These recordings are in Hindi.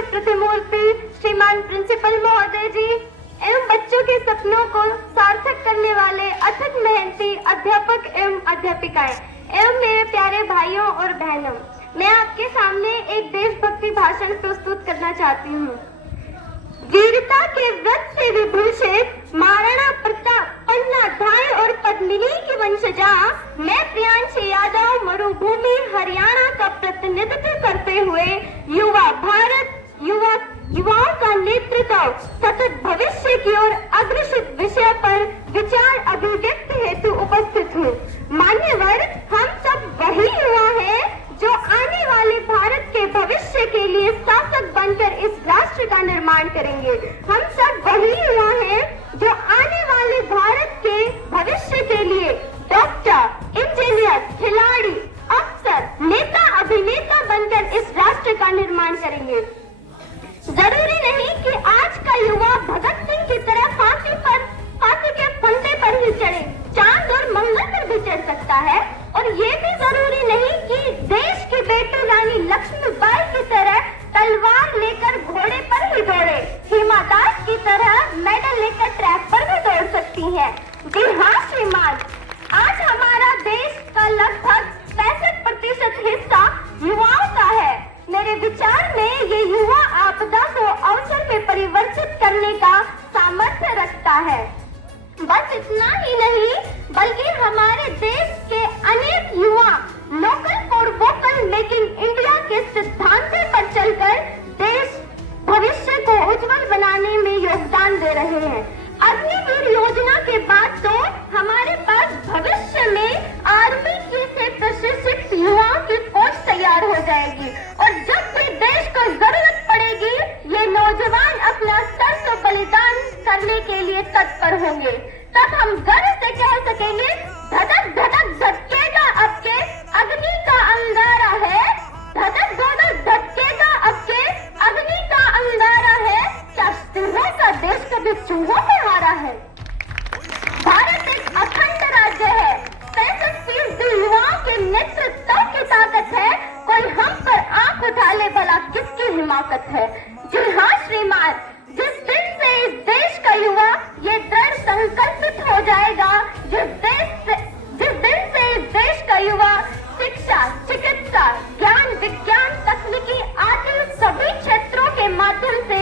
की प्रतिमूर्ति श्रीमान प्रिंसिपल महोदय जी एवं बच्चों के सपनों को सार्थक करने वाले अथक मेहनती अध्यापक एवं अध्यापिकाएं एवं मेरे प्यारे भाइयों और बहनों, मैं आपके सामने एक देशभक्ति भाषण प्रस्तुत करना चाहती हूँ। वीरता के व्रत से विभूषित महाराणा प्रताप, पन्ना धाय और पद्मिनी की वंशजा मैं प्रियांशी यादव मरुभूमि हरियाणा का प्रतिनिधित्व करते हुए युवाओं का नेतृत्व सतत भविष्य की ओर अग्रसित विषय पर विचार अभिव्यक्ति हेतु उपस्थित हूँ। मान्यवर, हम सब वही युवा हैं जो आने वाले भारत के भविष्य के लिए शासक बनकर इस राष्ट्र का निर्माण करेंगे। हम सब वही युवा हैं जो आने वाले भारत के भविष्य के लिए डॉक्टर, इंजीनियर, खिलाड़ी, अफसर, नेता, अभिनेता बनकर इस राष्ट्र का निर्माण करेंगे। जरूरी नहीं कि आज का युवा भगत सिंह की तरह फांसी के फंदे पर ही चढ़े, चांद और मंगल पर भी चढ़ सकता है। और ये भी जरूरी नहीं कि देश की बेटी रानी लक्ष्मीबाई की तरह तलवार लेकर घोड़े पर ही दौड़े, हिमा दास की तरह मेडल लेकर ट्रैक पर भी दौड़ सकती है। जी हाँ श्रीमान, आज हमारा देश का लगभग 65% हिस्सा युवाओं का है। मेरे विचार में ये युवा आपदा को अवसर में परिवर्तित करने का सामर्थ्य रखता है। बस इतना ही नहीं, बल्कि हमारे देश के अनेक युवा local for vocal making India के सिद्धांतों पर चलकर देश भविष्य को उज्जवल बनाने में योगदान दे रहे हैं। अग्निवीर योजना के बाद तो हमारे पास भविष्य में आर्मी से प्रशिक्षित युवाओं की फौज तैयार हो जाएगी और जब भी देश को जरूरत पड़ेगी, ये नौजवान अपना सर्व बलिदान करने के लिए तत्पर होंगे। तब हम गर्व से कह सकेंगे, धधक धधक धधकेगा अब के अग्नि का अंगारा है, धधक धधक धधकेगा अब के अग्नि का अंगारा है। क्या सिंहों का देश कभी चूहों को हारा है? भारत एक अखंड राज्य है, 65% युवाओं के नेतृत्व की ताकत है। कोई हम पर आंख उठा ले भला किसकी हिमाकत है? जी हाँ श्रीमान, जिस दिन से इस देश का युवा ये दृढ़ संकल्पित हो जाएगा, जिस दिन से इस देश का युवा शिक्षा, चिकित्सा, ज्ञान, विज्ञान, तकनीकी आदि सभी क्षेत्रों के माध्यम से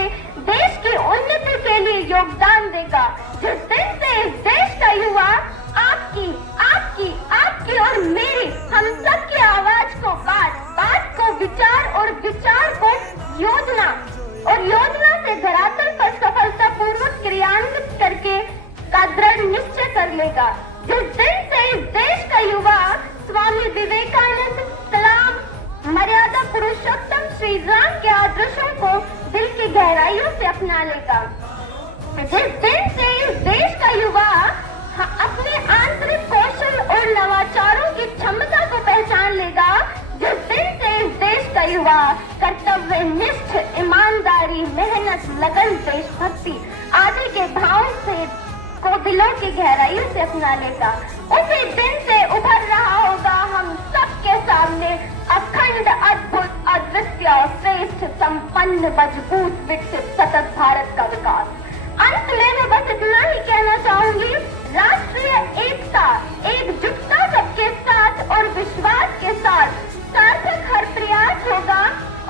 देश की उन्नति के लिए योगदान देगा, जिस दिन से इस देश का युवा आपकी और मेरी, हम सब की आवाज को बात को विचार और विचार को योजना से धरातल पर सफलतापूर्वक क्रियान्वित करके का दृढ़ निश्चय कर लेगा। जिस दिन से इस देश का युवा स्वामी विवेकानंद, कलाम, मर्यादा पुरुषोत्तम श्री राम के आदर्शों को दिल की गहराइयों से अपना लेगा, जिस दिन से इस देश का युवा अपने आंतरिक कौशल और नवाचारों की क्षमता को पहचान लेगा, जिस दिन से इस देश का युवा कर्तव्यनिष्ठ, ईमानदारी, मेहनत, लगन, देशभक्ति आदि के भाव से को दिलों की गहराइयों से अपना लेगा, उसी दिन से उभर रहा होगा हम सबके सामने अखंड, अद्भुत, अद्वितीय, श्रेष्ठ, संपन्न, मजबूत, विकसित, सतत भारत का विकास। अंत में मैं बस इतना ही कहना चाहूंगी, राष्ट्रीय एकता, एकजुटता सबके साथ और विश्वास के साथ सार्थक हर प्रयास होगा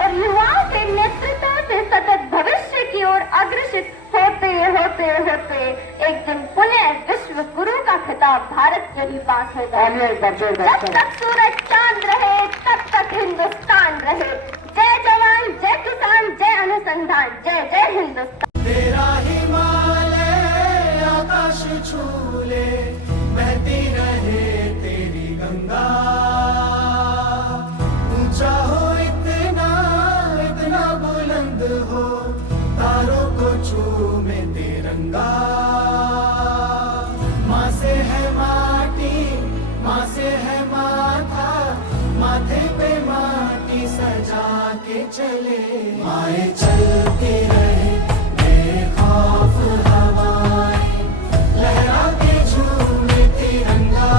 और युवाओं के नेतृत्व से सतत भविष्य की ओर अग्रसित होते एक दिन पुनः विश्व गुरु का खिताब भारत के ही पास होगा। जब तक सूरज चांद रहे तब तक हिंदुस्तान रहे। जय जवान, जय किसान, जय अनुसंधान, जय जय हिंदुस्तान। तेरा हिमालय आकाश छूले, बहती रहे तेरी गंगा, ऊंचा हो इतना इतना बुलंद हो, तारों को चूमे तिरंगा। माँ से है माटी, माँ से है माथा, माथे पे माटी सजा के चले, माए चलती रहे बेखौफ हवाएं, लहरा के झूमे तिरंगा,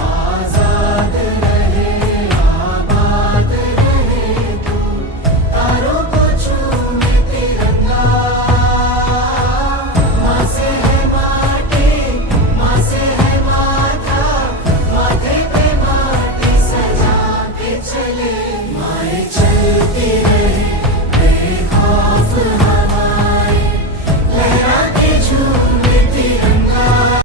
आजाद रहे आबाद रहे तू, तारों को माए चलती